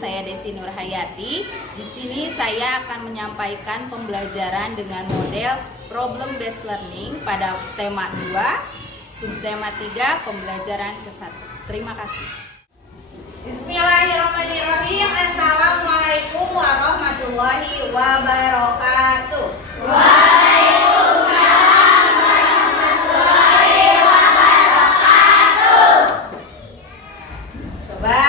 saya Desi Nurhayati. Di sini saya akan menyampaikan pembelajaran dengan model problem based learning pada tema 2, subtema 3, pembelajaran ke-1. Terima kasih. Bismillahirrahmanirrahim. Assalamualaikum warahmatullahi wabarakatuh. Waalaikumsalam warahmatullahi wabarakatuh. Coba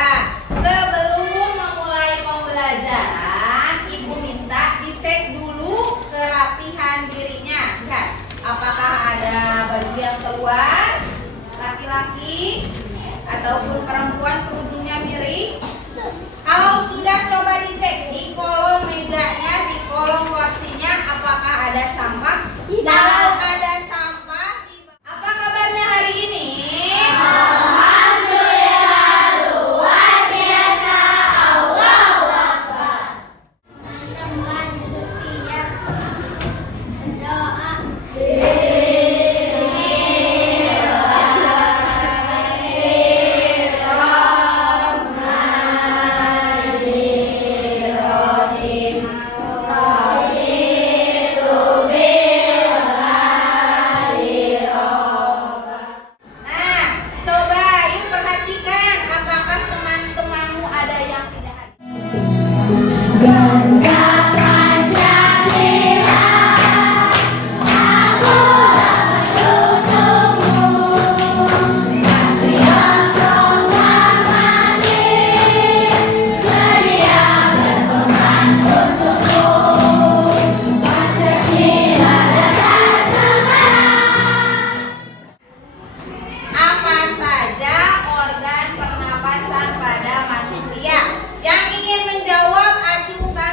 sebelum memulai pembelajaran, Ibu minta dicek dulu kerapihan dirinya. Lihat, apakah ada baju yang keluar, laki-laki ataupun perempuan kerudungnya miring. Kalau sudah, coba dicek di kolong mejanya, di kolong kursinya, apakah ada sampah? Kalau ada sampah, apa kabarnya hari ini? Alhamdulillah, luar biasa. Allahu Akbar. Teman-teman duduk siap, berdoa. Pada manusia yang ingin menjawab, acungkan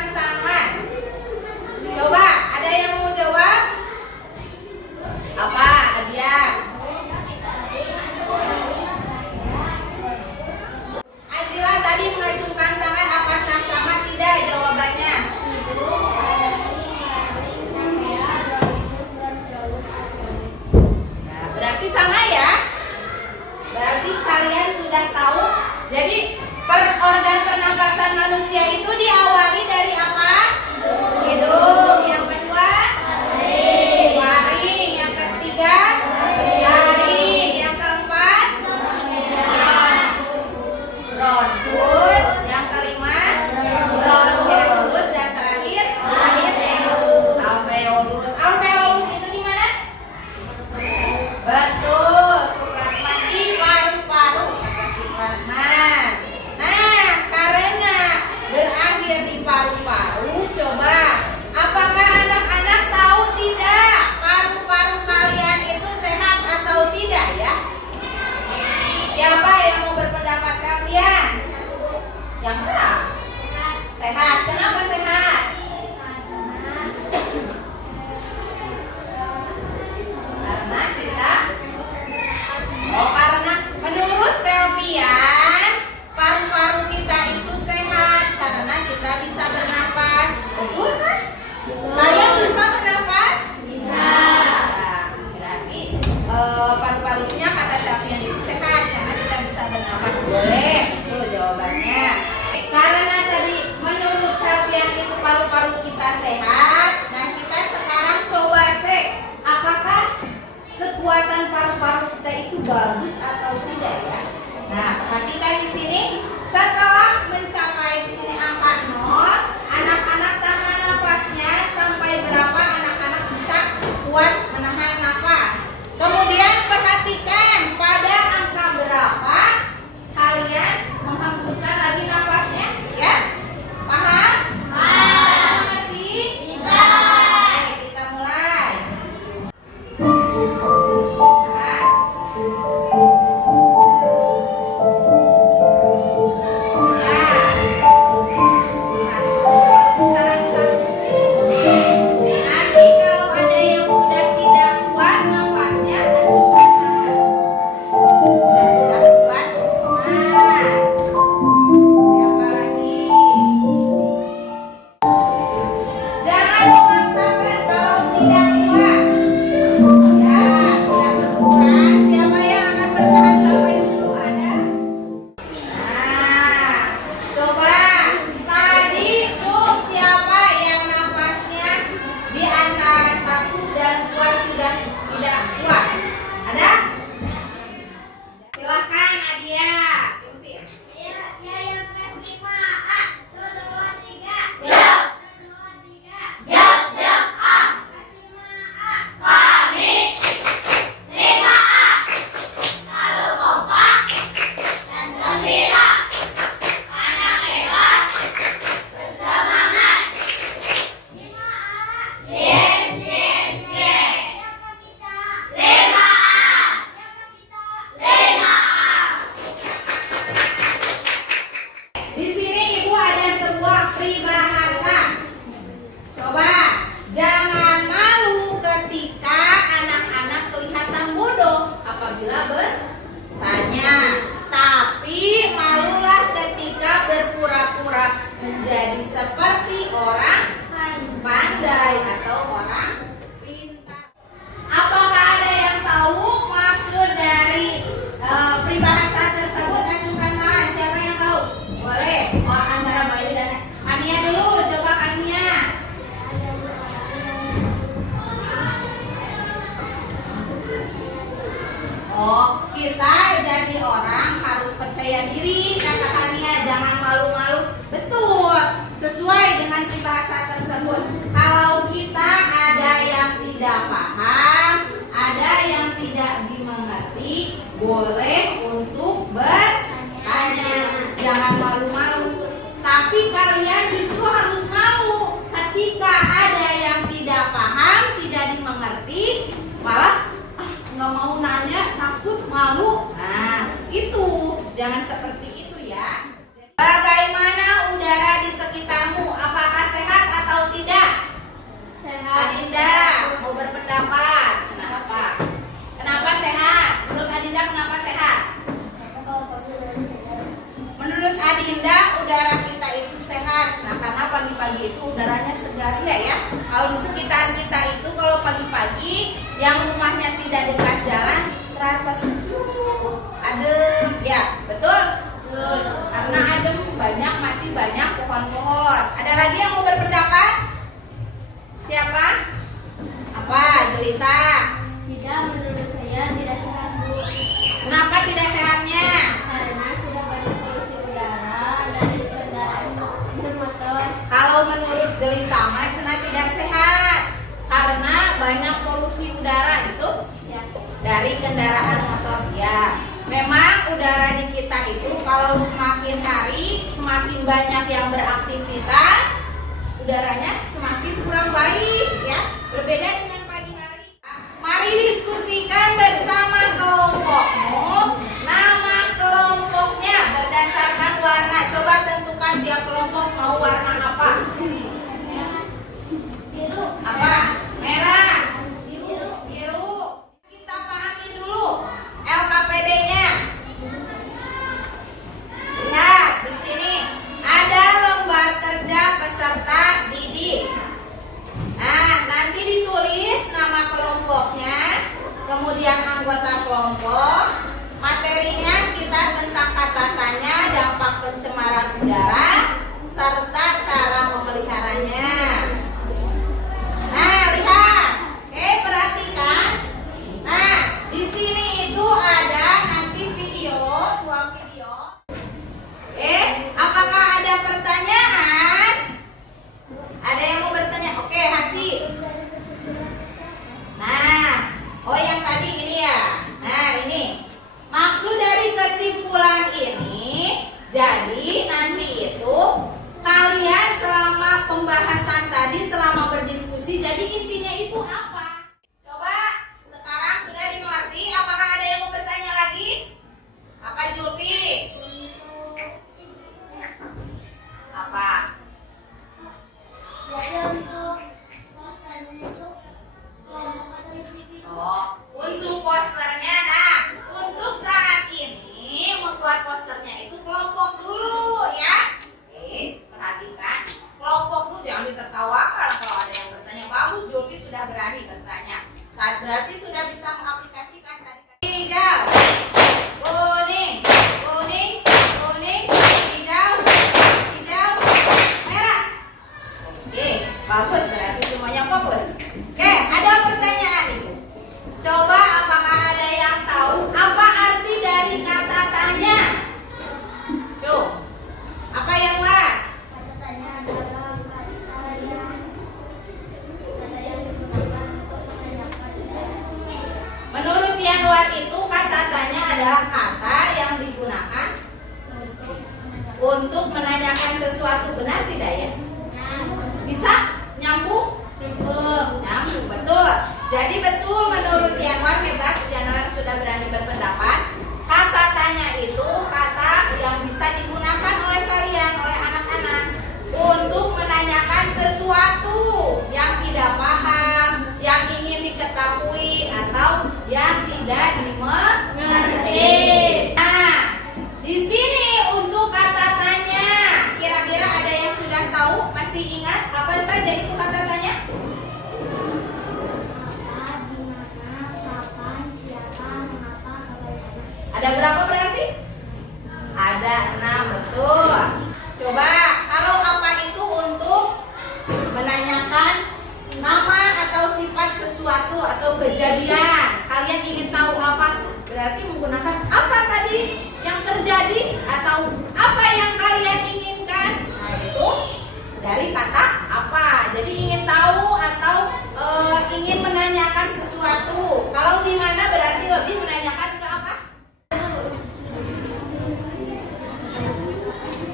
Jadi seperti orang pandai atau orang pintar. Apakah ada yang tahu maksud dari peribahasa tersebut? Acungkan tangan. Siapa yang tahu? Boleh. Oh, antara Bayu dan Kania dulu. Coba Kania. Oh, kita jadi orang harus percaya diri, kata Kania, jangan malu-malu. Betul, sesuai dengan bahasa tersebut. Kalau kita ada yang tidak paham, ada yang tidak dimengerti, boleh untuk bertanya. Jangan malu-malu. Tapi kalian justru harus malu. Ketika ada yang tidak paham, tidak dimengerti, malah nggak mau nanya, takut, malu. Nah, itu jangan seperti itu ya. Bagaimana udara di sekitarmu? Apakah sehat atau tidak? Sehat. Adinda mau berpendapat. Kenapa? Kenapa sehat? Menurut Adinda kenapa sehat? Menurut Adinda udara kita itu sehat. Nah, karena pagi-pagi itu udaranya segar ya. Kalau di sekitar kita itu kalau pagi-pagi yang rumahnya tidak dekat jalan terasa sejuk, adem, ya betul? Betul. Karena adem masih banyak pohon-pohon. Ada lagi yang mau berpendapat? Siapa? Apa? Jelita? Tidak, menurut saya tidak sehat, Bu. Kenapa tidak sehatnya? Karena sudah banyak polusi udara dari kendaraan bermotor. Kalau menurut Jelita mah cenah tidak sehat karena banyak polusi udara itu Ya. dari kendaraan motor ya. Memang udara di kita itu kalau semakin hari semakin banyak yang beraktivitas, udaranya semakin kurang baik ya. Berbeda dengan pagi hari. Mari diskusikan bersama kelompokmu. Nama kelompoknya berdasarkan warna. Coba tentukan tiap kelompok mau warna apa? Biru. Apa? Merah. Biru. Biru. Kita pahami dulu LKPD-nya. Lihat di sini ada lembar kerja peserta didik. Nah, nanti ditulis nama kelompoknya, kemudian anggota kelompok. Materinya kita tentang kata tanya, dampak pencemaran udara, serta cara memeliharanya. Nah, lihat. Oke, perhatikan. Nah, di sini itu ada nanti video, 2 video. Apakah ada pertanyaan? Ada yang mau bertanya? Oke, Hasi. Nah, oh yang tadi ini ya. Nah, ini. Maksud dari kesimpulan ini, jadi nanti itu kalian selama pembahasan tadi, selama berdiskusi, jadi intinya itu apa? Coba sekarang sudah dimengerti. Apakah ada yang mau bertanya lagi? Apa Julpi? Apa? Oh, untuk posternya, nah, untuk saat ini membuat posternya itu kelompok dulu ya. Oke, perhatikan. Kelompok dulu, jangan ditertawakan kalau ada yang bertanya. Bagus, Julpi sudah berani bertanya. Berarti sudah bisa mengaplikasikan tadi. Hijau, kuning, kuning, kuning, hijau, hijau, merah. Oke, bagus, berarti semuanya fokus. Oke, ada pertanyaan Ibu. Coba apakah ada yang tahu apa arti dari kata tanya? Coba. Apa yang Wak? Kata tanya adalah kata yang digunakan untuk menanyakan. Menurut Yanuar itu kata tanya adalah kata yang digunakan untuk menanyakan sesuatu. Benar tidak ya? Bisa? Nyambung? Nyambung, betul. Jadi betul menurut Yanuar, hebat. Yanuar sudah berani berpendapat. Kata tanya itu kata yang bisa digunakan oleh kalian, oleh anak-anak, untuk menanyakan sesuatu yang tidak paham, yang ingin diketahui, atau yang tidak dimengerti. Nah, di sini untuk kata tanya, kira-kira ada yang sudah saja itu kata tanya? Apa, di mana, kapan, siapa, mengapa, bagaimana. Ada berapa berarti? Ada 6, betul. Coba kalau apa itu untuk menanyakan nama atau sifat sesuatu atau kejadian. Kalian ingin tahu apa? Berarti menggunakan apa tadi yang terjadi atau apa yang kalian inginkan. Nah itu dari kata apa. Jadi ingin tahu atau ingin menanyakan sesuatu. Kalau di mana berarti lebih menanyakan ke apa?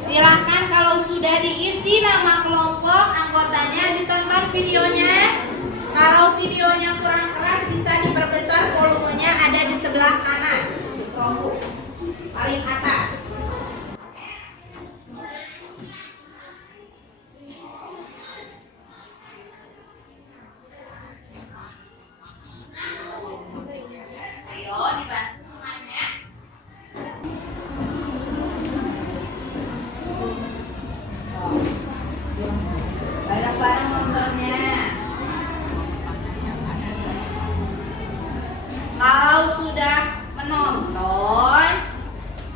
Silahkan kalau sudah diisi nama kelompok anggotanya ditonton videonya. Kalau videonya kurang keras bisa diperbesar volumenya, ada di sebelah kanan di kelompok paling atas. Ayo dibantu temannya. Bareng-bareng nontonnya. Kalau sudah menonton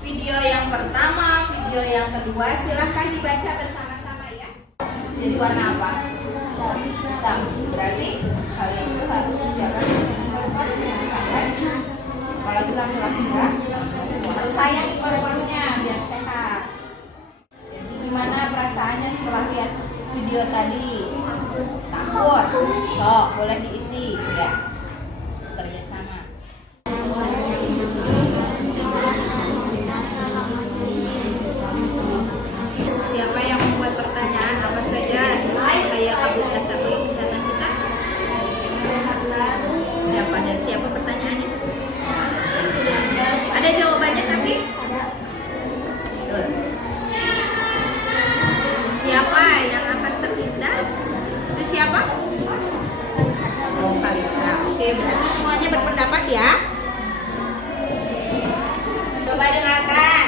video yang pertama, video yang kedua, silahkan dibaca bersama-sama ya. Jadi warna apa? Hitam. Berarti kalian itu harus menjaga paru-parunya sampai kalau kita melahirkan harus sayang paru-parunya biar sehat. Jadi gimana perasaannya setelah lihat video tadi? Takut? Sok, boleh diisi ya. Kerjasama. Siapa yang membuat pertanyaan apa saja? Kayak kabut asap bagi kesehatan kita. Siapa dan siapa pertanyaannya? Ada jawabannya tapi? Betul. Siapa yang akan terhindar? Itu siapa? Oh, Kalisa. Oke, berarti semuanya berpendapat ya. Coba dengarkan.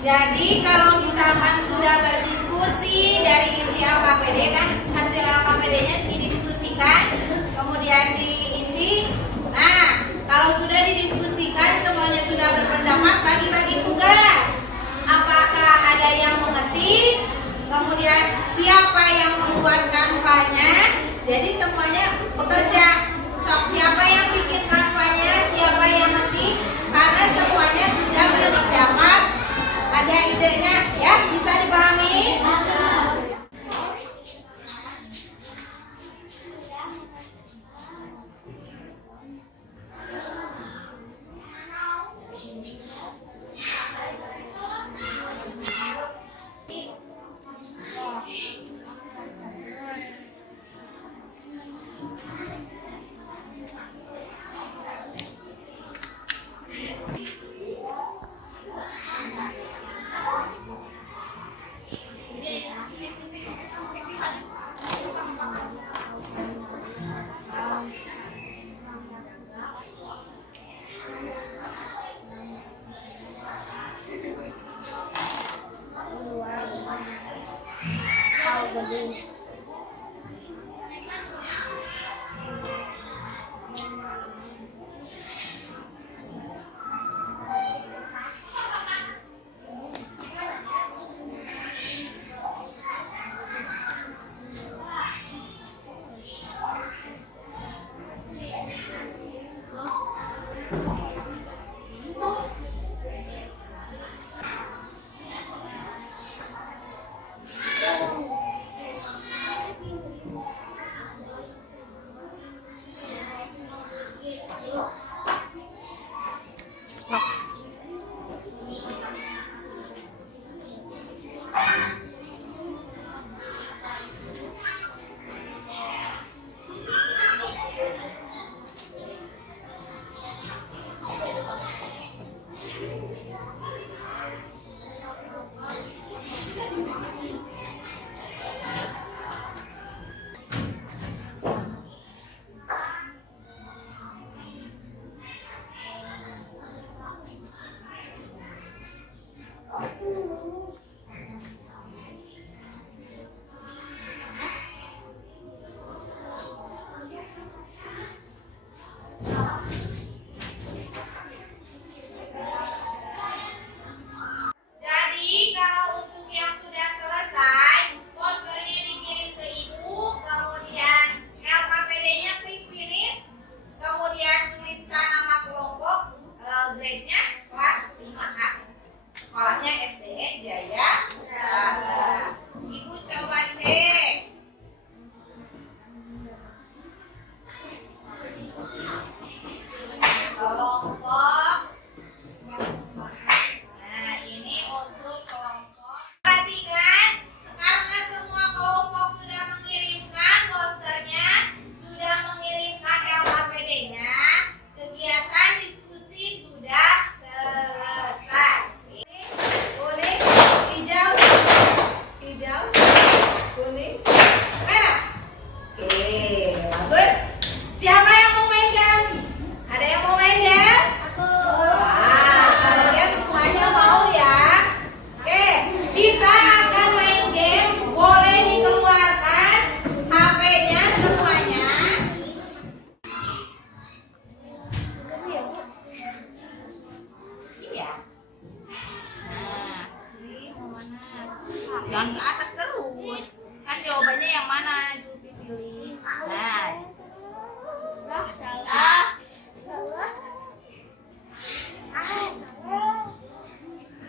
Jadi kalau misalkan sudah berdiskusi dari isi LKPD kan, hasil LKPD-nya didiskusikan, kemudian diisi. Nah, kalau sudah didiskusikan, semuanya sudah berpendapat, bagi-bagi tugas. Apakah ada yang mengetik? Kemudian siapa yang membuat kanvanya? Jadi semuanya bekerja. Sok, siapa yang bikin kanvanya? Siapa yang ngetik? Karena semuanya sudah berpendapat. Ada idenya ya? Bisa dipahami? kuning, merah. Oke, bagus. Siapa yang mau main games? Ada yang mau main games? Kalau games semuanya mau ya. Oke, kita akan main games. Boleh dikeluarkan HP-nya semuanya. Iya. Nah, ini mau mana? Jangan ke atas terus. Kan jawabannya yang mana? Julpi pilih. Nah,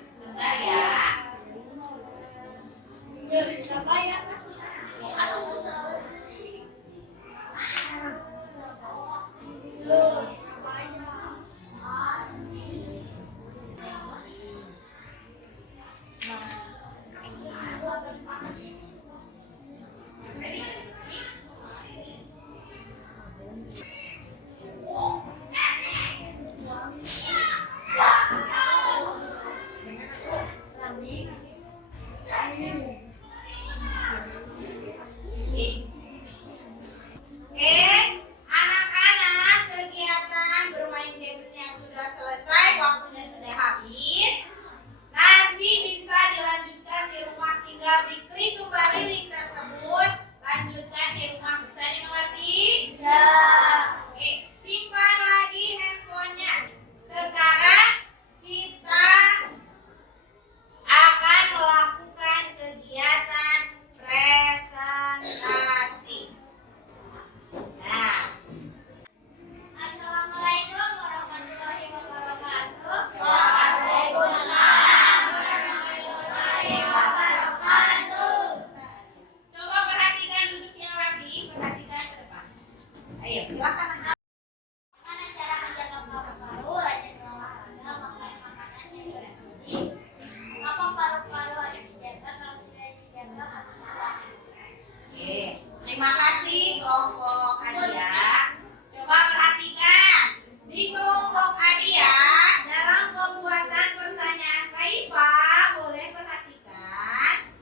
sebentar ya. Oke, anak-anak, kegiatan bermain gamenya sudah selesai, waktunya sudah habis. Nanti bisa dilanjutkan di rumah, tinggal diklik kembali link tersebut. Lanjutkan di rumah, bisa dimengerti? Bisa. Oke, simpan lagi handphonenya. Sekarang kita akan melakukan kegiatan presentasi. Nah, Assalamualaikum warahmatullahi wabarakatuh. Waalaikumsalam warahmatullahi wabarakatuh. Coba perhatikan duduk yang rapi, perhatikan ke depan. Ayo, silakan anak. Bagaimana cara menjaga paru-paru? Rajin olahraga, makan makanan yang bergizi. Mengapa paru-paru harus dijaga? Kalau tidak dijaga, maka Oke, terima kasih kelompok Adia. Coba perhatikan di kelompok Adia dalam pembuatan pertanyaan kaifa, boleh perhatikan.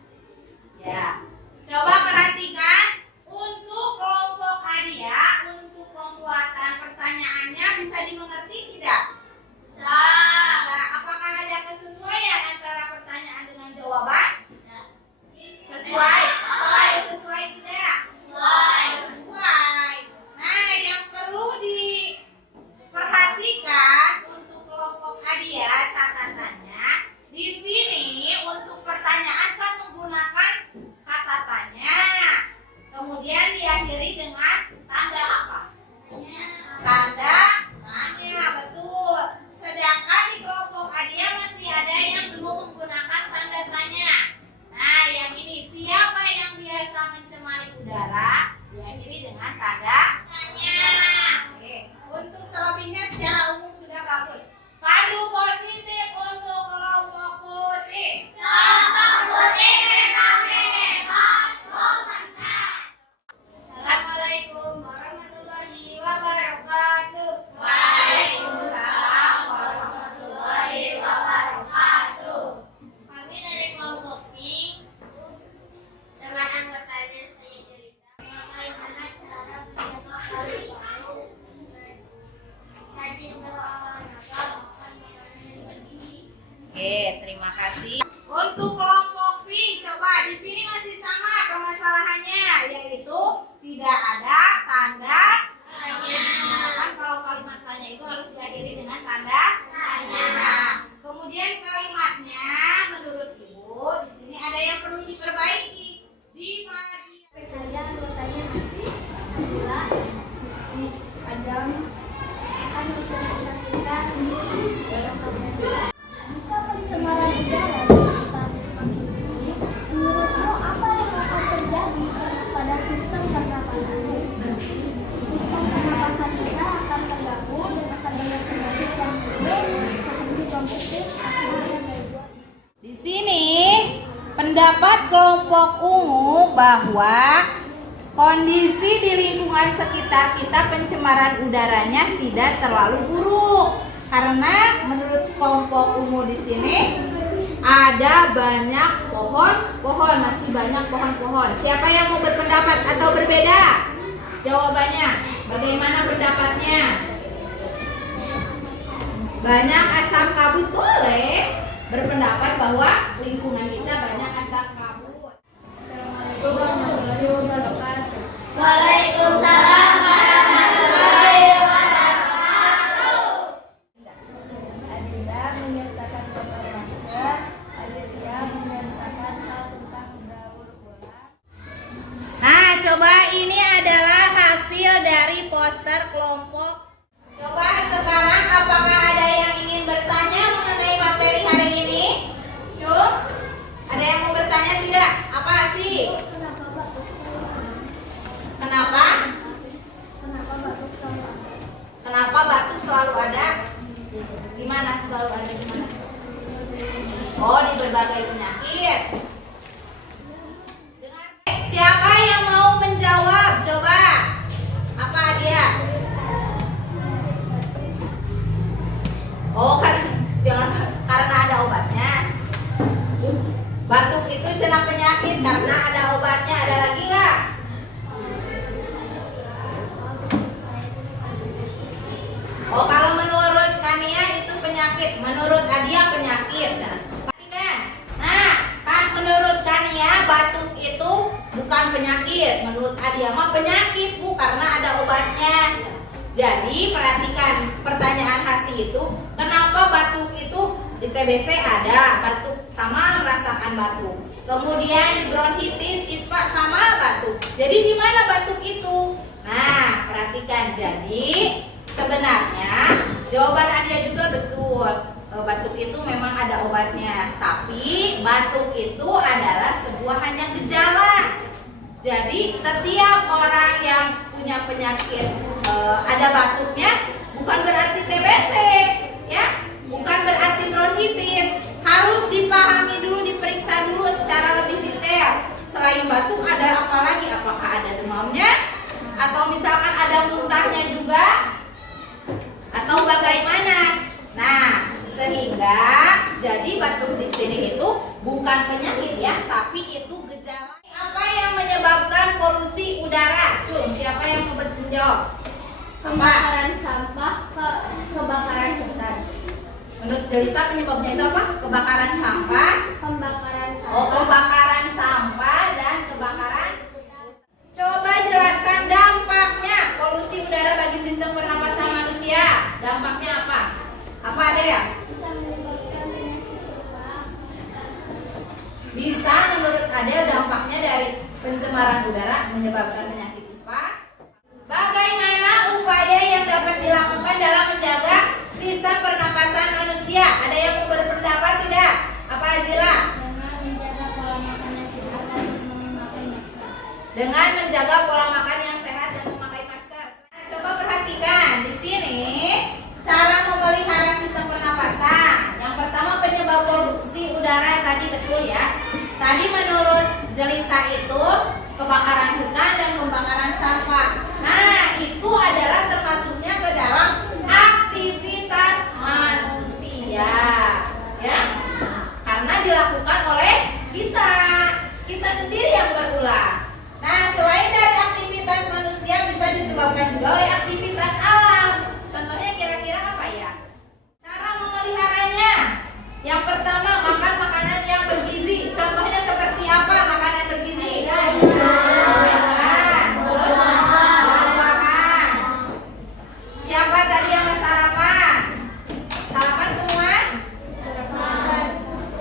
Ya, coba perhatikan untuk kelompok Adia untuk pembuatan pertanyaannya bisa dimengerti tidak? Bisa. Apakah ada kesesuaian antara pertanyaan dengan jawaban? Sesuai? Sesuai tidak? Sesuai. Nah, yang perlu diperhatikan untuk kelompok Adia catatannya di sini untuk pertanyaan kan menggunakan kata tanya. Kemudian diakhiri dengan tanda apa? Tanda tanya, betul. Sedangkan di kelompok Adia masih ada yang belum menggunakan tanda tanya. Nah, yang ini siapa yang biasa mencemari udara? Diakhiri dengan tanda tanya. Oke, untuk selebihnya secara umum sudah bagus. Padu positif untuk kelompok putih. Kelompok putih memang hebat. Assalamualaikum warahmatullahi wabarakatuh. Waalaikumsalam warahmatullahi wabarakatuh. kami dari kelompok Pink dengan anggotanya saya cerita bagaimana cara menjaga paru-paru. Rajin berolahraga, makan makanan yang bergizi. Oke, terima kasih. Untuk kelompok Pink, coba di sini masih sama permasalahannya, yaitu tidak ada tanda tanya. Kan kalau kalimat tanya itu harus diakhiri dengan tanda tanya. Nah, kemudian kalimatnya menurut Ibu di sini ada yang perlu diperbaiki di bagian Saya anggotanya masih adalah di Adam akan dipresentasikan dalam pembentukan. Jika pencemaran udara di sekitar semakin tinggi, menurutmu apa yang akan terjadi pada sistem pernapasan? Sistem pernapasan kita akan terganggu dan akan banyak penyakit yang turun seperti bronkitis, asma dan membuat. Di sini pendapat kelompok ungu bahwa kondisi di lingkungan sekitar kita pencemaran udaranya tidak terlalu buruk. Karena menurut kelompok ungu di sini ada banyak pohon-pohon, masih banyak pohon-pohon. Siapa yang mau berpendapat atau berbeda? Jawabannya, bagaimana pendapatnya? Banyak asap kabut, boleh berpendapat bahwa lingkungan kita banyak asap kabut. Assalamualaikum warahmatullahi wabarakatuh. Waalaikumsalam warahmatullahi wabarakatuh. Adila menyertakan gambar masker. Adila menyertakan hal tentang daur ulang. Nah, coba ini adalah hasil dari poster kelompok. Coba sekarang apakah ada yang ingin bertanya mengenai materi hari ini? Cuk, ada yang mau bertanya tidak? Apa sih? Kenapa batuk selalu ada? Kenapa? Kenapa batuk selalu ada? Kenapa batuk selalu ada? Di mana selalu ada di mana? Oh, di berbagai penyakit. Siapa yang mau menjawab? Coba. Apa dia? Oh, kan jangan karena ada obatnya. Batuk itu cina penyakit karena ada obatnya. Ada lagi nggak? Oh, kalau menurut Kania itu penyakit, menurut Adia penyakit. Perhatikan. Nah, kan menurut Kania batuk itu bukan penyakit, menurut Adia mah penyakit bu karena ada obatnya. Jadi perhatikan pertanyaan Hasi itu, kenapa batuk itu di TBC ada batuk sama merasakan batuk. Kemudian di bronkitis, ispa sama batuk. Jadi di mana batuk itu? Nah, perhatikan. Jadi sebenarnya jawaban Adia juga betul. Batuk itu memang ada obatnya, tapi batuk itu adalah sebuah hanya gejala. Jadi setiap orang yang punya penyakit ada batuknya bukan berarti TBC, ya, bukan berarti bronkitis. Harus dipahami dulu, diperiksa dulu secara lebih detail. Selain batuk ada apa lagi? Apakah ada demamnya? Atau misalkan ada muntahnya juga? Atau bagaimana? Nah, sehingga jadi batuk di sini itu bukan penyakit ya, tapi itu gejala. Apa yang menyebabkan polusi udara? Cum, siapa yang mau menjawab? Pembakaran sampah, kebakaran hutan. Menurut Jelita penyebabnya itu apa? Kebakaran sampah. Pembakaran Oh, sampah. pembakaran sampah dan kebakaran. Coba jelaskan dampaknya polusi udara bagi sistem pernapasan manusia. Dampaknya apa? Apa ada ya? Bisa menyebabkan penyakit ispa. Bisa menurut Adel dampaknya dari pencemaran udara menyebabkan penyakit ispa. Bagaimana upaya yang dapat dilakukan dalam menjaga sistem pernapasan manusia? Ada yang mau berpendapat tidak? Apa Azila? Dengan menjaga pola makan yang sehat dan memakai masker. Dengan menjaga pola makan yang sehat dan memakai masker. Nah, coba perhatikan di sini cara memelihara sistem pernapasan. Yang pertama penyebab polusi udara tadi betul ya. Tadi menurut Jelita itu kebakaran hutan dan pembakaran sampah. Nah, itu adalah termasuknya ke dalam aktivitas manusia, ya. Karena dilakukan oleh kita sendiri yang berulang. Nah, selain dari aktivitas manusia bisa disebabkan juga oleh aktivitas alam. Contohnya kira-kira apa ya? Cara memeliharanya. Yang pertama, makan makanan yang bergizi. Contohnya seperti apa makanan bergizi? Sayuran. Terus buah-buahan. Siapa tadi yang nggak sarapan? Sarapan semua?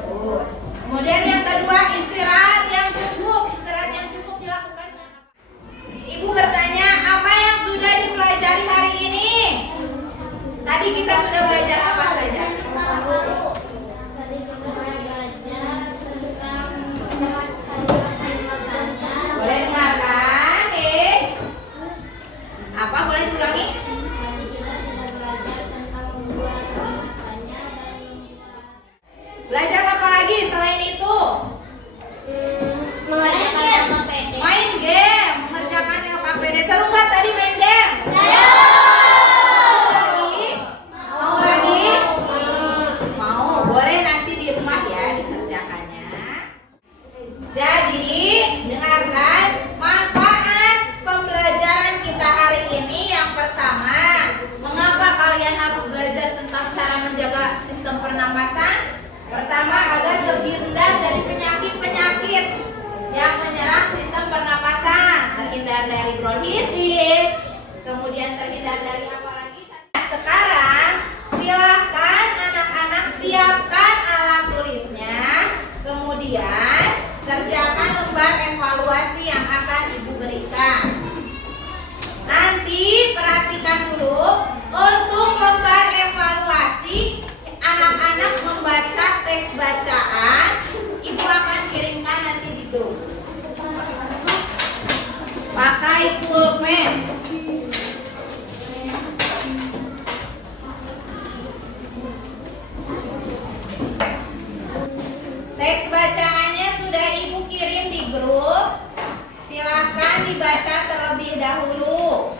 Terus. Kemudian yang kedua, istirahat yang cukup. Istirahat yang cukup dilakukan dengan apa? Ibu bertanya, apa yang sudah dipelajari hari ini? Tadi kita sudah belajar apa saja? Tadi kita belajar tentang kalimat-kalimatnya. Boleh dengarkan, Apa boleh diulangi? Tadi kita sudah belajar tentang membuat kalimatnya dan Belajar apa lagi selain itu? mengerjakan LKPD. Main game, mengerjakan LKPD. Seru nggak tadi main game? Lagi? Mau lagi? Mau, boleh nanti di rumah ya. sistem pernapasan. Pertama, agar terhindar dari penyakit-penyakit yang menyerang sistem pernapasan, terhindar dari bronkitis, kemudian terhindar dari apa lagi? Sekarang silahkan anak-anak siapkan alat tulisnya, kemudian kerjakan lembar evaluasi yang akan Ibu berikan. Nanti perhatikan dulu untuk lembar evaluasi, anak-anak membaca teks bacaan, Ibu akan kirimkan nanti di grup. Pakai pulpen. Teks bacaannya sudah Ibu kirim di grup. Silahkan dibaca terlebih dahulu.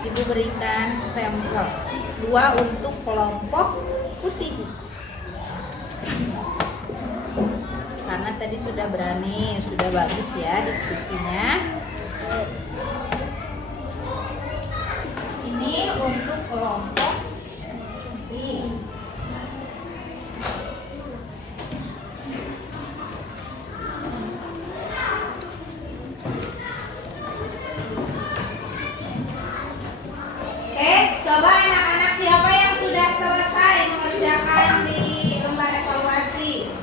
Ibu berikan stempel 2 untuk kelompok putih, karena tadi sudah berani, sudah bagus ya diskusinya. Ini untuk kelompok putih. Coba anak-anak siapa yang sudah selesai mengerjakan di lembar evaluasi?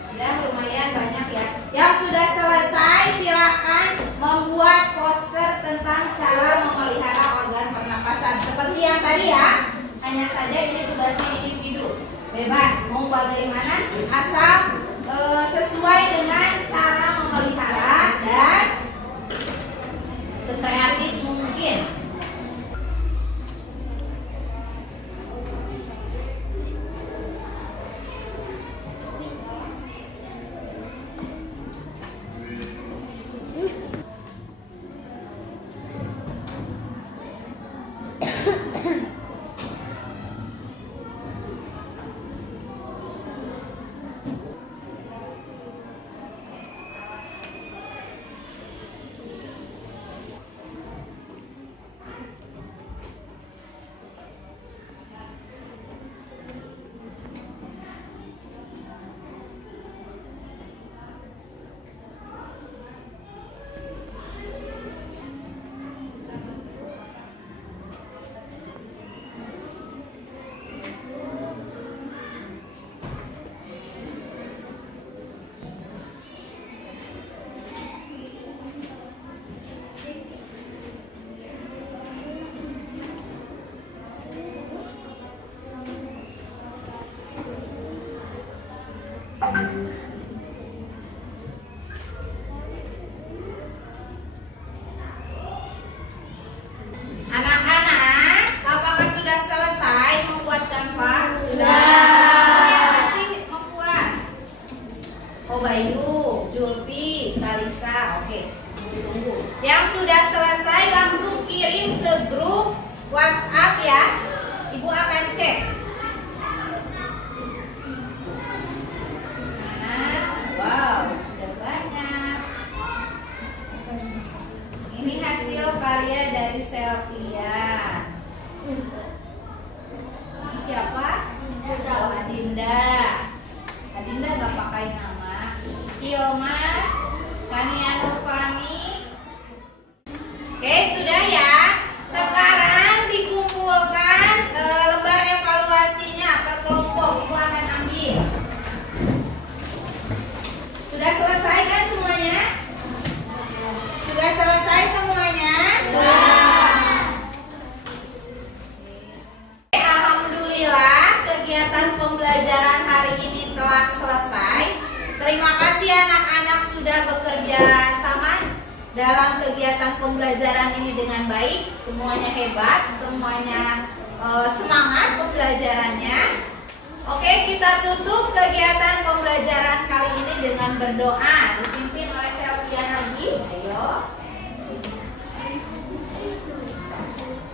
Sudah lumayan banyak ya. Yang sudah selesai silakan membuat poster tentang cara memelihara organ pernapasan. Seperti yang tadi ya. Hanya saja ini tugasnya individu. Bebas mau bagaimana asal sesuai dengan cara memelihara dan sekreatif mungkin. Anak-anak, apakah sudah selesai membuat kanvas? Sudah. Masih membuat? Oh, Bayu, Julpi, Kalisa, oke. Tunggu. Yang sudah selesai langsung kirim ke grup WhatsApp ya. Ibu akan cek. kegiatan pembelajaran hari ini telah selesai. Terima kasih anak-anak sudah bekerja sama dalam kegiatan pembelajaran ini dengan baik. Semuanya hebat, semuanya semangat pembelajarannya. Oke, kita tutup kegiatan pembelajaran kali ini dengan berdoa. Dipimpin oleh Selvian lagi. Ayo.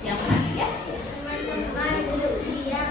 Yang mana siap? Teman-teman duduk siap.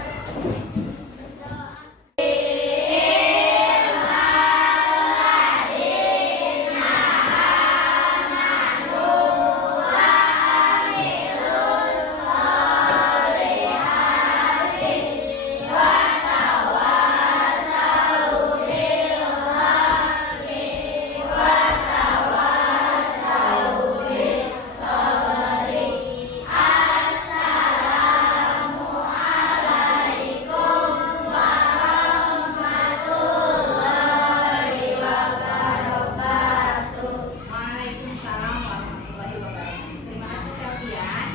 Waalaikumsalam warahmatullahi wabarakatuh. Terima kasih Selvian.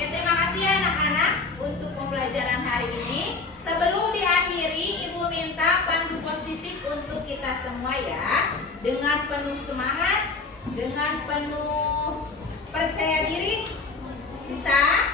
Ya, terima kasih ya anak-anak untuk pembelajaran hari ini. Sebelum diakhiri, Ibu minta pandu positif untuk kita semua ya. Dengan penuh semangat, dengan penuh percaya diri. Bisa?